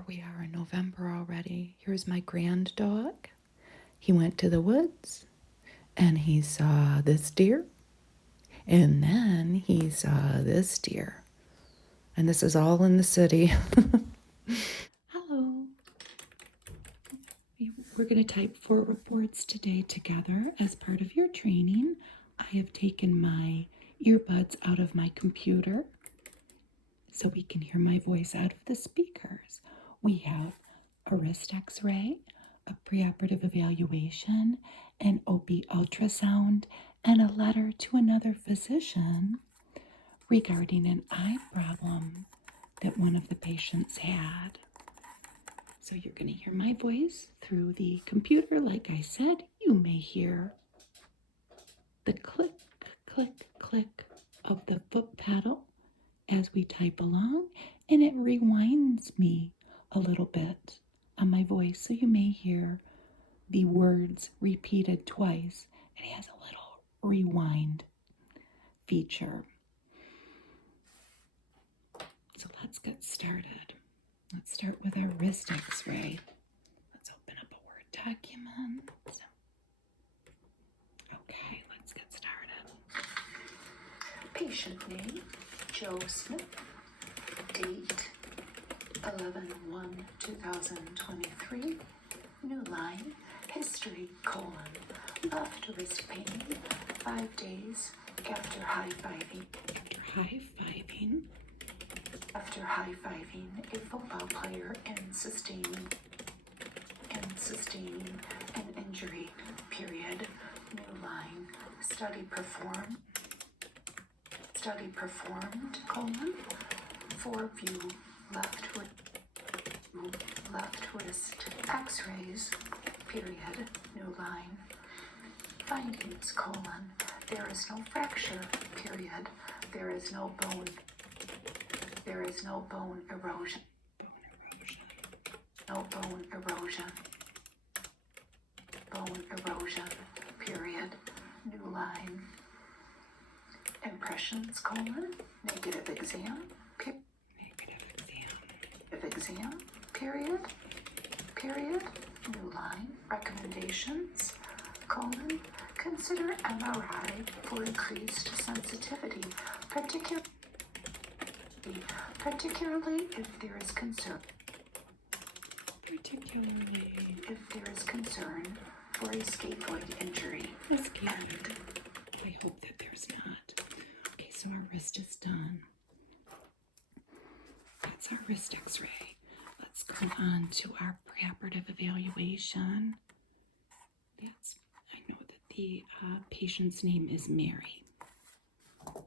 Here we are in November already. Here's my grand dog. He went to the woods and he saw this deer, and then he saw this deer. And this is all in the city. Hello. We're going to type 4 reports today together as part of your training. I have taken my earbuds out of my computer so we can hear my voice out of the speakers. We have a wrist x-ray, a preoperative evaluation, an OB ultrasound, and a letter to another physician regarding an eye problem that one of the patients had. So you're going to hear my voice through the computer. Like I said, you may hear the click, click, click of the foot pedal as we type along, and it rewinds me a little bit on my voice, so you may hear the words repeated twice. It has a little rewind feature. So let's get started. Let's start with our wrist x-ray. Let's open up a Word document. Okay, let's get started. Patient name, Joe Smith. Date, 11/1/2023. New line, history, left wrist pain, 5 days after high-fiving. After high-fiving a football player and sustaining an injury, period. New line, study performed, 4 view left wrist x-rays, period. New line, findings, there is no fracture, period. There is no bone erosion. Bone erosion, period. New line, impressions, negative exam, period. New line, recommendations, consider MRI for increased sensitivity, particularly if there is concern. For a scaphoid injury. I hope that there's not. Okay, so our wrist is done. That's our wrist x-ray. Let's go on to our preoperative evaluation. I know that the patient's name is Mary. So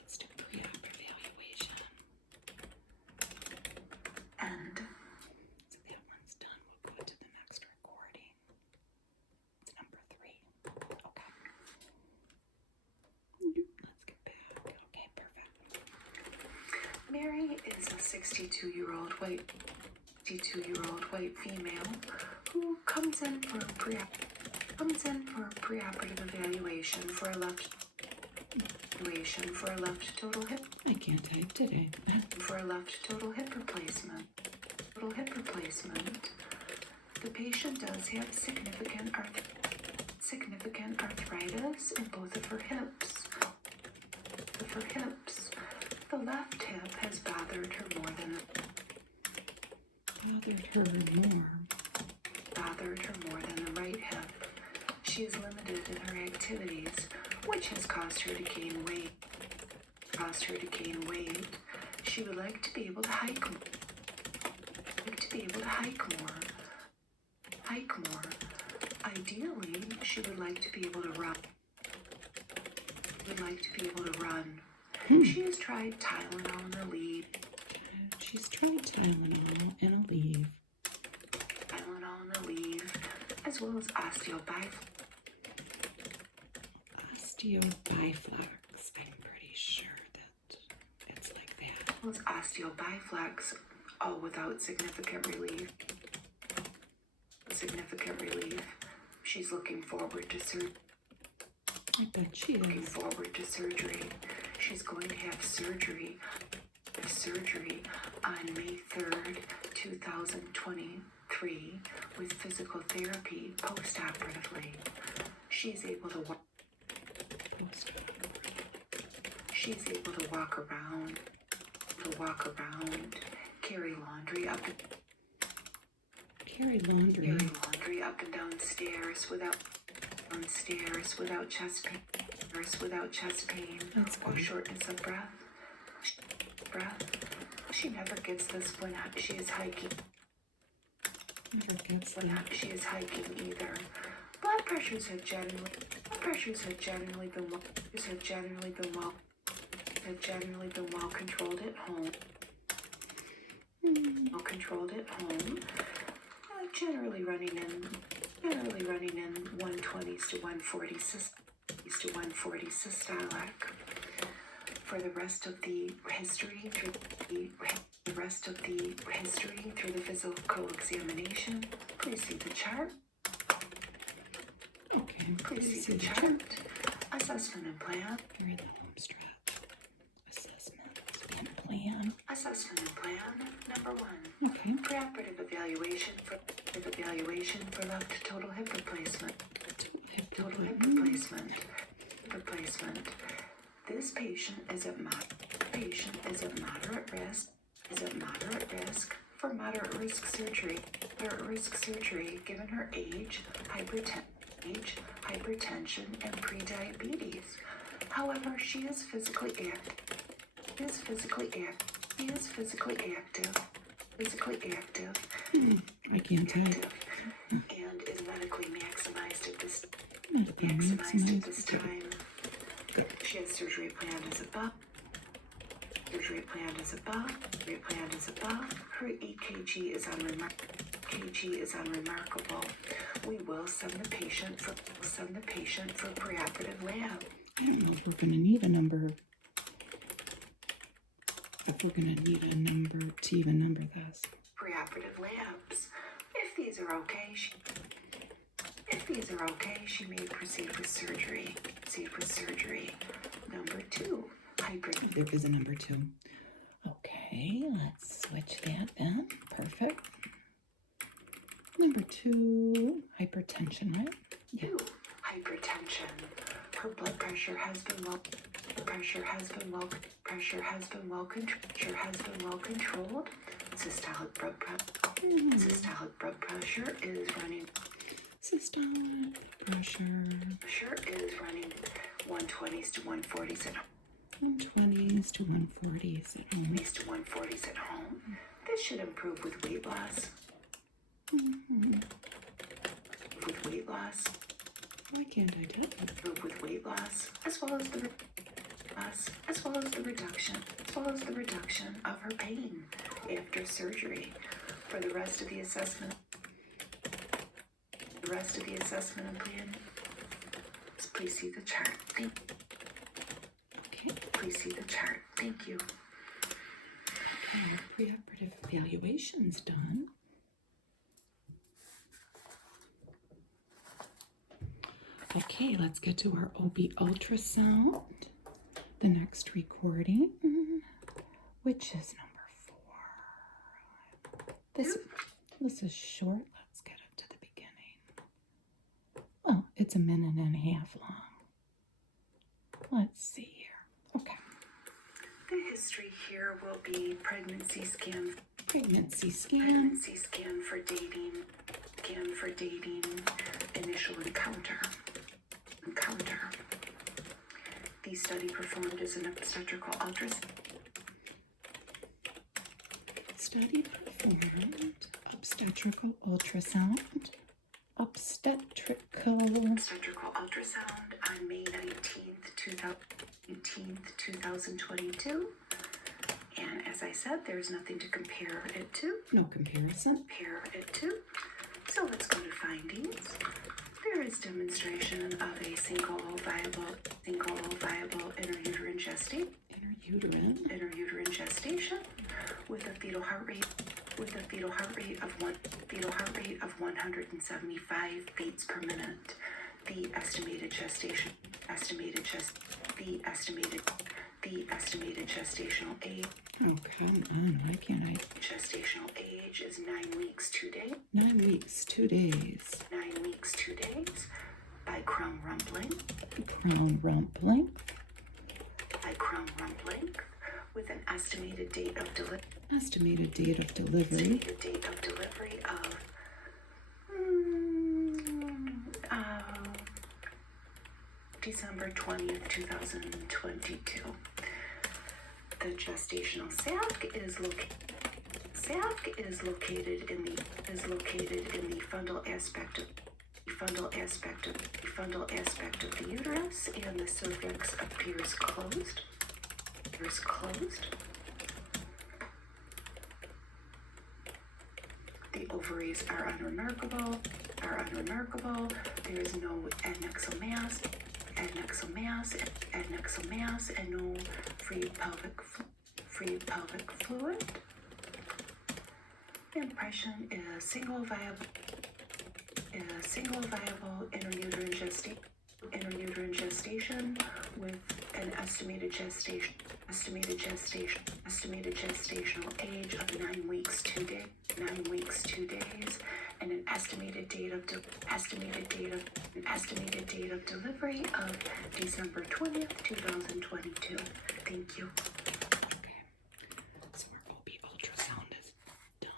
let's do pre-op evaluation. And so that one's done. We'll go to the next recording. It's number 3. Okay. Let's get back. Okay, perfect. Mary is a 62-year-old white female who comes in for a preoperative evaluation for a left total hip. I can't type today. For a left total hip replacement. The patient does have significant arthritis in both of her hips. The left hip has bothered her more than the right hip. She is limited in her activities, which has caused her to gain weight. She would like to be able to hike more. Ideally, she would like to be able to run. She has tried Tylenol and Aleve. As well as Osteobiflex. I'm pretty sure that it's like that. Was osteobiflex, all without significant relief. She's looking forward to surgery. I bet she is. She's going to have surgery on May 3rd, 2023 with physical therapy postoperatively. She's able to walk. She's able to walk around, carry laundry up and down stairs without chest pain, or shortness of breath. She never gets this when she is hiking. She is hiking either. Blood pressures have generally been well controlled at home. Generally running in 120s to 140 systolic. For the rest of the history through the physical examination, please see the chart. Okay, Please see the chart. Assessment and plan. Carry the home strap. Assessment and plan. Number 1. Okay. Preoperative evaluation for left total hip replacement. This patient is at moderate risk for moderate risk surgery given her age, hypertension, and prediabetes. However, she is physically active. I can't type. And is medically maximized at this time. Good. She has surgery planned as above. Her EKG is unremarkable. We will send the patient for preoperative lab. I don't know if we're going to need a number. If we're going to need a number to even number this. Preoperative labs. If these are okay, she may proceed with surgery. Number 2, There is a number 2. Okay, let's switch that then. Perfect. Number 2, hypertension, right? Yeah. 2, hypertension. Her blood pressure has been well controlled. Systolic blood pressure is running. Systolic pressure. Pressure is running 120s to 140s at home. 120s to 140s at home. This should improve with weight loss. Why can't I do it? Improve with weight loss, as well as the reduction of her pain after surgery. For the rest of the assessment and plan, please see the chart. Okay. Please see the chart. Thank you. Okay, preoperative evaluation's done. Okay, let's get to our OB ultrasound. The next recording, which is number 4. This is short. Let's get up to the beginning. Well, it's 1.5 minutes long. Let's see here. Okay. The history here will be pregnancy scan for dating, initial encounter. The study performed as an obstetrical ultrasound. Obstetrical ultrasound on May 19th, 2022. And as I said, there's nothing to compare it to. No comparison. So let's go to findings. There is demonstration of a single viable intrauterine gestation with a fetal heart rate of 175 beats per minute. The estimated gestational age. Oh, come on. Why can't I? Gestational age age is 9 weeks, 2 days. 9 weeks, 2 days. 9 weeks, 2 days. By crown rump length. Crown rump length. By crown rump length. With an estimated date of delivery. Estimated date of delivery. Estimated date of delivery of December 20th, 2022. The gestational sac is located in the fundal aspect of the uterus, and the cervix appears closed. The ovaries are unremarkable. There is no adnexal mass, and no free pelvic fluid. The impression is single viable interuterine gestation with an estimated gestational age of 9 weeks, 2 days. 9 weeks, 2 days, and an estimated date of delivery of December 20th, 2022. Thank you. Okay, so our OB ultrasound is done.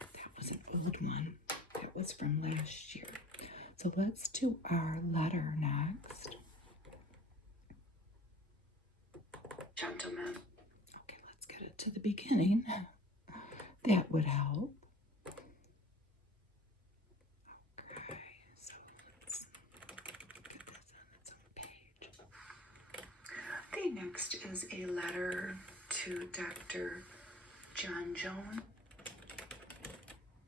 That was an old one. That was from last year. So let's do our letter next. Gentlemen. Okay, let's get it to the beginning. That would help. Okay, so let's get this on its own page. The next is a letter to Dr. John Jones.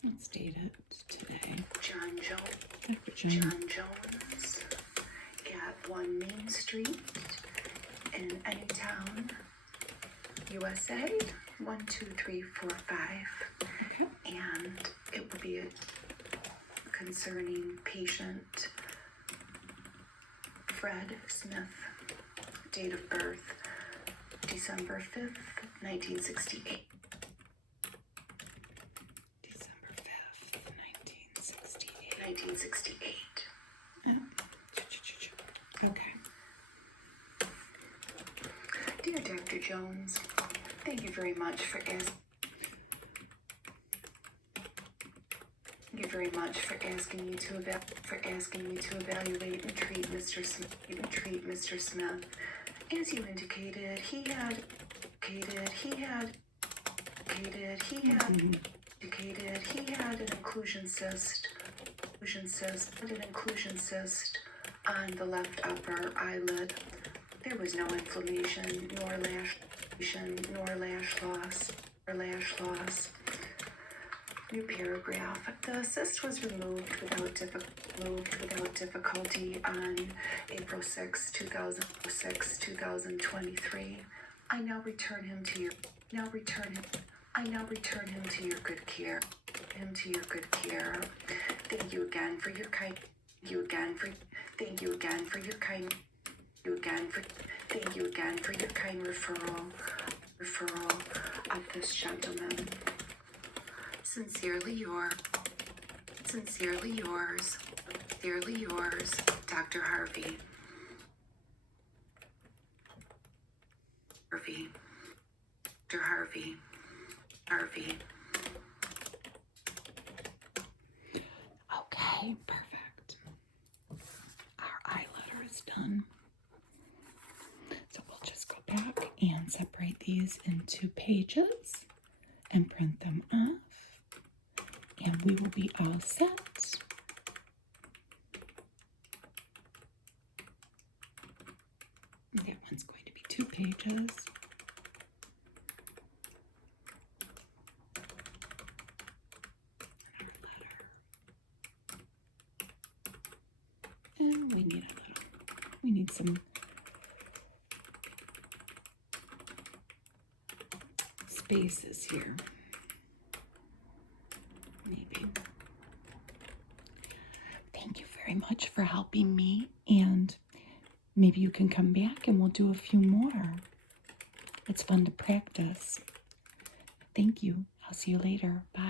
Let's date it today. John Jones. Dr. John. John Jones at 1 Main Street in Anytown, USA, 12345. Okay. And it will be concerning patient Fred Smith, date of birth December 5th, 1968. December 5th, 1968. 1968. Okay. Dear Dr. Jones, thank you very much for asking me to evaluate and treat Mr. Smith. As you indicated, he had an inclusion cyst on the left upper eyelid. There was no inflammation nor lash loss. New paragraph. The cyst was removed without difficulty on April 6, 2023. I now return him to your good care. Thank you again for your kind referral of this gentleman. Sincerely yours, Dr. Harvey. Dr. Harvey. Okay, perfect. Our eye letter is done. So we'll just go back and separate these into pages and print them off. And we will be all set. That one's going to be 2 pages. And we need some spaces here. Maybe. Thank you very much for helping me, and maybe you can come back and we'll do a few more. It's fun to practice. Thank you. I'll see you later. Bye.